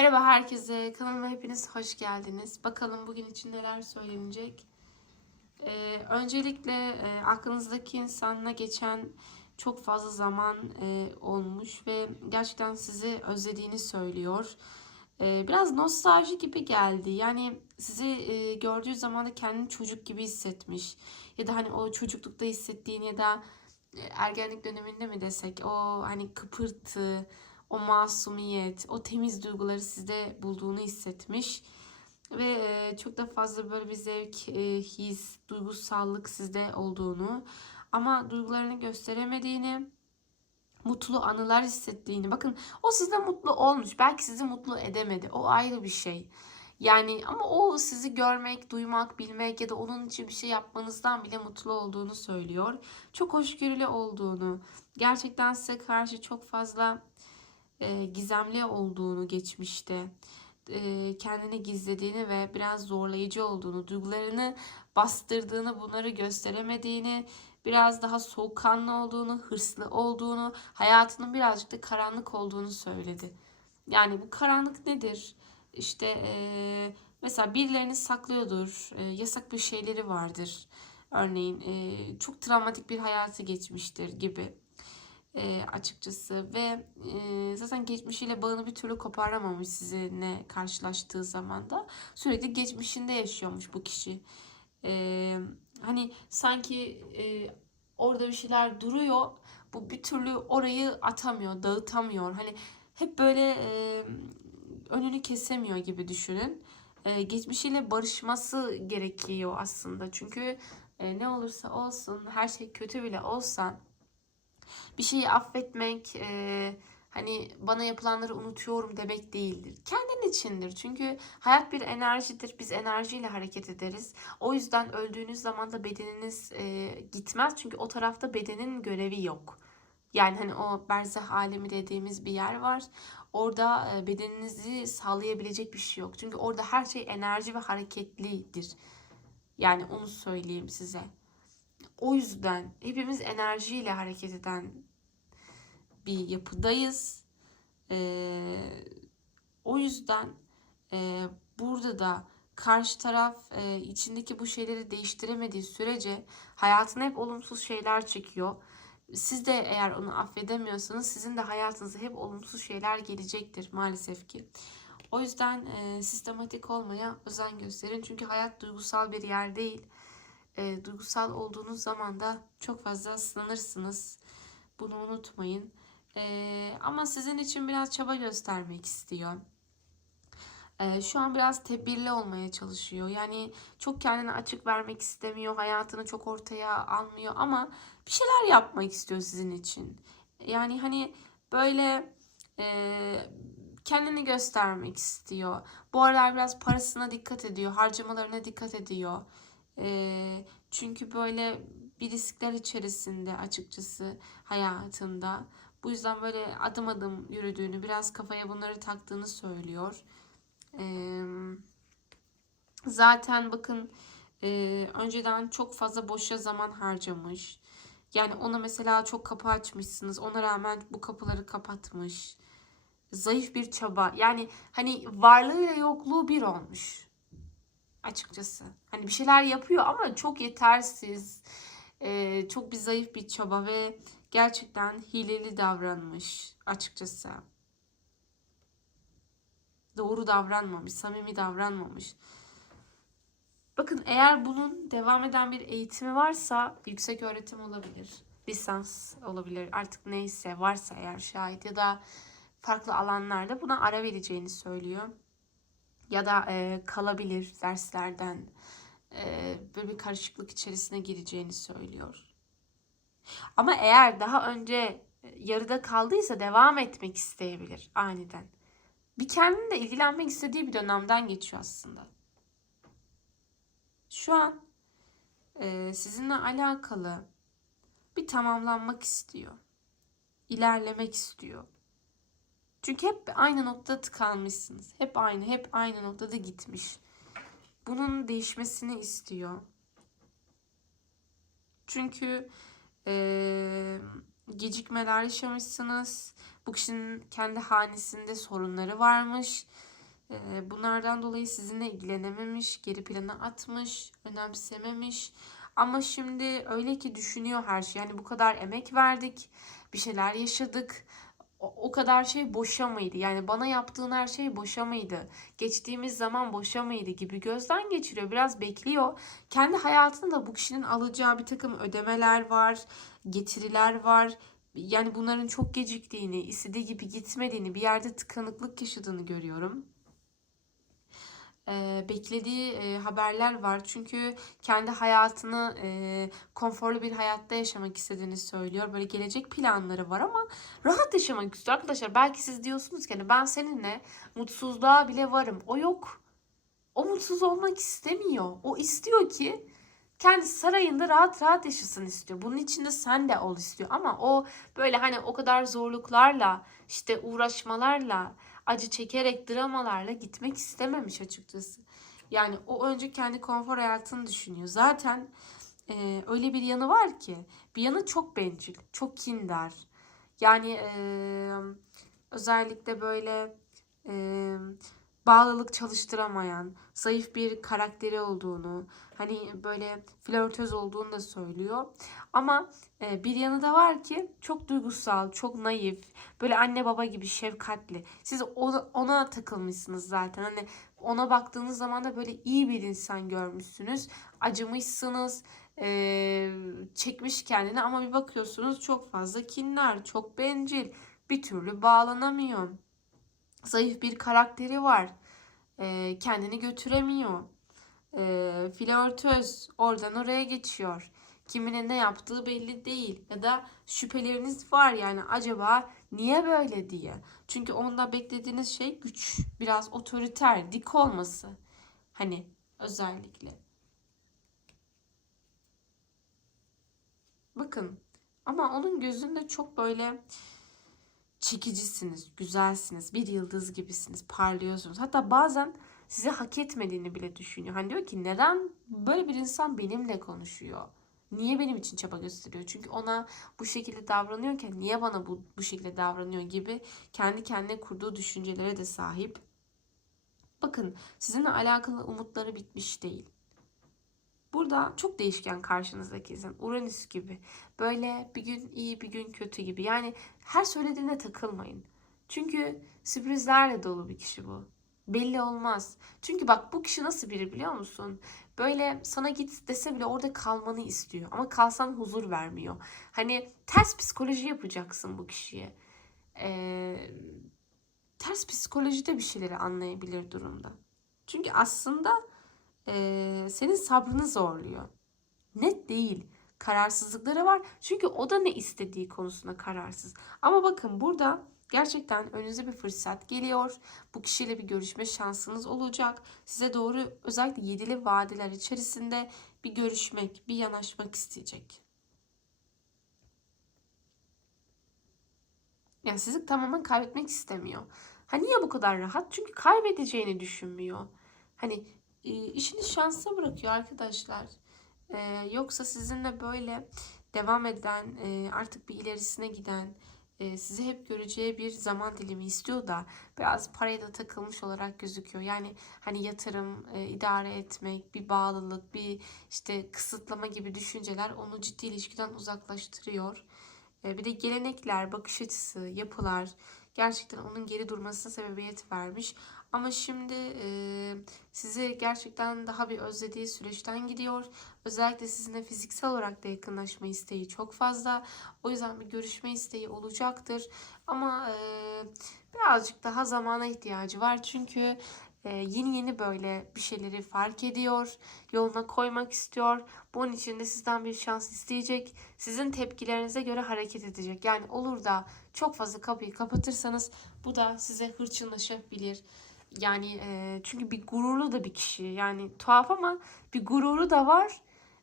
Merhaba herkese. Kanalıma hepiniz hoş geldiniz. Bakalım bugün için neler söylenecek. Ee, öncelikle e, aklınızdaki insanla geçen çok fazla zaman e, olmuş ve gerçekten sizi özlediğini söylüyor. Ee, biraz nostalji gibi geldi. Yani sizi e, gördüğü zaman da kendini çocuk gibi hissetmiş. Ya da hani o çocuklukta hissettiğini ya da e, ergenlik döneminde mi desek o hani kıpırtı, o masumiyet, o temiz duyguları sizde bulduğunu hissetmiş. Ve e, çok da fazla böyle bir zevk, e, his, duygusallık sizde olduğunu ama duygularını gösteremediğini, mutlu anılar hissettiğini. Bakın o sizde mutlu olmuş. Belki sizi mutlu edemedi. O ayrı bir şey. Yani ama o sizi görmek, duymak, bilmek ya da onun için bir şey yapmanızdan bile mutlu olduğunu söylüyor. Çok hoşgörülü olduğunu, gerçekten size karşı çok fazla e, gizemli olduğunu geçmişte, e, kendini gizlediğini ve biraz zorlayıcı olduğunu, duygularını bastırdığını, bunları gösteremediğini, biraz daha soğukkanlı olduğunu, hırslı olduğunu, hayatının birazcık da karanlık olduğunu söyledi. Yani bu karanlık nedir? İşte e, mesela birilerini saklıyordur, yasak bir şeyleri vardır. Örneğin çok travmatik bir hayatı geçmiştir gibi e, açıkçası. Ve e, zaten geçmişiyle bağını bir türlü koparamamış sizinle karşılaştığı zaman da. Sürekli geçmişinde yaşıyormuş bu kişi. E, hani sanki e, orada bir şeyler duruyor. Bu bir türlü orayı atamıyor dağıtamıyor. Hani hep böyle e, önünü kesemiyor gibi düşünün. E, geçmişiyle barışması gerekiyor aslında. Çünkü e, ne olursa olsun her şey kötü bile olsa bir şeyi affetmek, e, hani bana yapılanları unutuyorum demek değildir. Kendin içindir. Çünkü hayat bir enerjidir. Biz enerjiyle hareket ederiz. O yüzden öldüğünüz zaman da bedeniniz e, gitmez. Çünkü o tarafta bedenin görevi yok. Yani hani o berzah alemi dediğimiz bir yer var. Orada e, bedeninizi sağlayabilecek bir şey yok. Çünkü orada her şey enerji ve hareketlidir. Yani onu söyleyeyim size. O yüzden hepimiz enerjiyle hareket eden bir yapıdayız. Ee, o yüzden e, burada da karşı taraf e, içindeki bu şeyleri değiştiremediği sürece hayatına hep olumsuz şeyler çekiyor. Siz de eğer onu affedemiyorsanız sizin de hayatınıza hep olumsuz şeyler gelecektir maalesef ki. O yüzden e, sistematik olmaya özen gösterin. Çünkü hayat duygusal bir yer değil e, duygusal olduğunuz zaman da çok fazla ıslanırsınız. Bunu unutmayın. E, ama sizin için biraz çaba göstermek istiyor. E, şu an biraz tedbirli olmaya çalışıyor. Yani çok kendine açık vermek istemiyor. Hayatını çok ortaya almıyor ama bir şeyler yapmak istiyor sizin için. Yani hani böyle e, kendini göstermek istiyor. Bu aralar biraz parasına dikkat ediyor. Harcamalarına dikkat ediyor. E, çünkü böyle bir riskler içerisinde açıkçası hayatında. Bu yüzden böyle adım adım yürüdüğünü, biraz kafaya bunları taktığını söylüyor. Zaten bakın önceden çok fazla boşa zaman harcamış. Yani ona mesela çok kapı açmışsınız. Ona rağmen bu kapıları kapatmış. Zayıf bir çaba. Yani hani varlığıyla yokluğu bir olmuş açıkçası. Hani bir şeyler yapıyor ama çok yetersiz. E, çok bir zayıf bir çaba ve gerçekten hileli davranmış açıkçası. Doğru davranmamış, samimi davranmamış. Bakın eğer bunun devam eden bir eğitimi varsa yüksek öğretim olabilir. Lisans olabilir. Artık neyse varsa eğer şahit ya da farklı alanlarda buna ara vereceğini söylüyor ya da e, kalabilir derslerden e, böyle bir karışıklık içerisine gireceğini söylüyor. Ama eğer daha önce yarıda kaldıysa devam etmek isteyebilir aniden. Bir kendini de ilgilenmek istediği bir dönemden geçiyor aslında. Şu an e, sizinle alakalı bir tamamlanmak istiyor. İlerlemek istiyor. Çünkü hep aynı noktada tıkanmışsınız. Hep aynı, hep aynı noktada gitmiş. Bunun değişmesini istiyor. Çünkü ee, gecikmeler yaşamışsınız. Bu kişinin kendi hanesinde sorunları varmış. Ee, bunlardan dolayı sizinle ilgilenememiş, geri plana atmış, önemsememiş. Ama şimdi öyle ki düşünüyor her şey. Yani bu kadar emek verdik, bir şeyler yaşadık. O, kadar şey boşa mıydı? Yani bana yaptığın her şey boşa mıydı? Geçtiğimiz zaman boşa mıydı gibi gözden geçiriyor. Biraz bekliyor. Kendi hayatında da bu kişinin alacağı bir takım ödemeler var, getiriler var. Yani bunların çok geciktiğini, istediği gibi gitmediğini, bir yerde tıkanıklık yaşadığını görüyorum beklediği haberler var. Çünkü kendi hayatını konforlu bir hayatta yaşamak istediğini söylüyor. Böyle gelecek planları var ama rahat yaşamak istiyor. Arkadaşlar belki siz diyorsunuz ki hani ben seninle mutsuzluğa bile varım. O yok. O mutsuz olmak istemiyor. O istiyor ki kendi sarayında rahat rahat yaşasın istiyor. Bunun içinde sen de ol istiyor. Ama o böyle hani o kadar zorluklarla işte uğraşmalarla acı çekerek dramalarla gitmek istememiş açıkçası. Yani o önce kendi konfor hayatını düşünüyor. Zaten e, öyle bir yanı var ki bir yanı çok bencil, çok kindar. Yani e, özellikle böyle e, bağlılık çalıştıramayan, zayıf bir karakteri olduğunu, hani böyle flörtöz olduğunu da söylüyor. Ama e, bir yanı da var ki çok duygusal, çok naif, böyle anne baba gibi şefkatli. Siz ona, takılmışsınız zaten. Hani ona baktığınız zaman da böyle iyi bir insan görmüşsünüz. Acımışsınız, e, çekmiş kendini ama bir bakıyorsunuz çok fazla kinler, çok bencil, bir türlü bağlanamıyor. Zayıf bir karakteri var. E, kendini götüremiyor. E, flörtöz oradan oraya geçiyor. Kimine ne yaptığı belli değil. Ya da şüpheleriniz var yani acaba niye böyle diye. Çünkü onda beklediğiniz şey güç. Biraz otoriter, dik olması. Hani özellikle. Bakın ama onun gözünde çok böyle çekicisiniz, güzelsiniz, bir yıldız gibisiniz, parlıyorsunuz. Hatta bazen sizi hak etmediğini bile düşünüyor. Hani diyor ki neden böyle bir insan benimle konuşuyor? Niye benim için çaba gösteriyor? Çünkü ona bu şekilde davranıyorken niye bana bu, bu şekilde davranıyor gibi kendi kendine kurduğu düşüncelere de sahip. Bakın sizinle alakalı umutları bitmiş değil. Burada çok değişken karşınızdaki insan. Uranüs gibi. Böyle bir gün iyi bir gün kötü gibi. Yani her söylediğine takılmayın. Çünkü sürprizlerle dolu bir kişi bu. Belli olmaz. Çünkü bak bu kişi nasıl biri biliyor musun? Böyle sana git dese bile orada kalmanı istiyor. Ama kalsan huzur vermiyor. Hani ters psikoloji yapacaksın bu kişiye. Ee, ters psikolojide bir şeyleri anlayabilir durumda. Çünkü aslında e, senin sabrını zorluyor. Net değil. Kararsızlıkları var. Çünkü o da ne istediği konusunda kararsız. Ama bakın burada gerçekten önünüze bir fırsat geliyor. Bu kişiyle bir görüşme şansınız olacak. Size doğru özellikle yedili vadiler içerisinde bir görüşmek, bir yanaşmak isteyecek. Yani sizi tamamen kaybetmek istemiyor. Ha niye bu kadar rahat? Çünkü kaybedeceğini düşünmüyor. Hani e, işini şansa bırakıyor arkadaşlar. E, yoksa sizinle böyle devam eden, e, artık bir ilerisine giden, e, sizi hep göreceği bir zaman dilimi istiyor da biraz paraya da takılmış olarak gözüküyor. Yani hani yatırım, e, idare etmek, bir bağlılık, bir işte kısıtlama gibi düşünceler onu ciddi ilişkiden uzaklaştırıyor. E, bir de gelenekler, bakış açısı, yapılar gerçekten onun geri durmasına sebebiyet vermiş. Ama şimdi e, sizi gerçekten daha bir özlediği süreçten gidiyor. Özellikle sizinle fiziksel olarak da yakınlaşma isteği çok fazla. O yüzden bir görüşme isteği olacaktır. Ama e, birazcık daha zamana ihtiyacı var. Çünkü e, yeni yeni böyle bir şeyleri fark ediyor. Yoluna koymak istiyor. Bunun için de sizden bir şans isteyecek. Sizin tepkilerinize göre hareket edecek. Yani olur da çok fazla kapıyı kapatırsanız bu da size hırçınlaşabilir. Yani e, çünkü bir gururlu da bir kişi. Yani tuhaf ama bir gururu da var.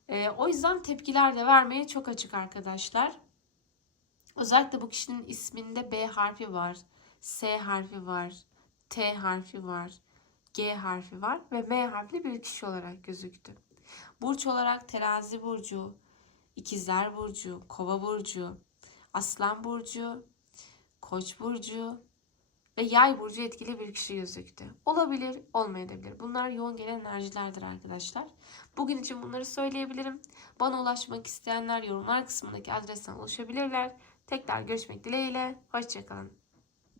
E, o yüzden tepkiler de vermeye çok açık arkadaşlar. Özellikle bu kişinin isminde B harfi var. S harfi var. T harfi var. G harfi var ve M harfli bir kişi olarak gözüktü. Burç olarak terazi burcu, ikizler burcu, kova burcu, aslan burcu, koç burcu, ve yay burcu etkili bir kişi gözüktü. Olabilir, olmayabilir. Bunlar yoğun gelen enerjilerdir arkadaşlar. Bugün için bunları söyleyebilirim. Bana ulaşmak isteyenler yorumlar kısmındaki adresten ulaşabilirler. Tekrar görüşmek dileğiyle. Hoşçakalın.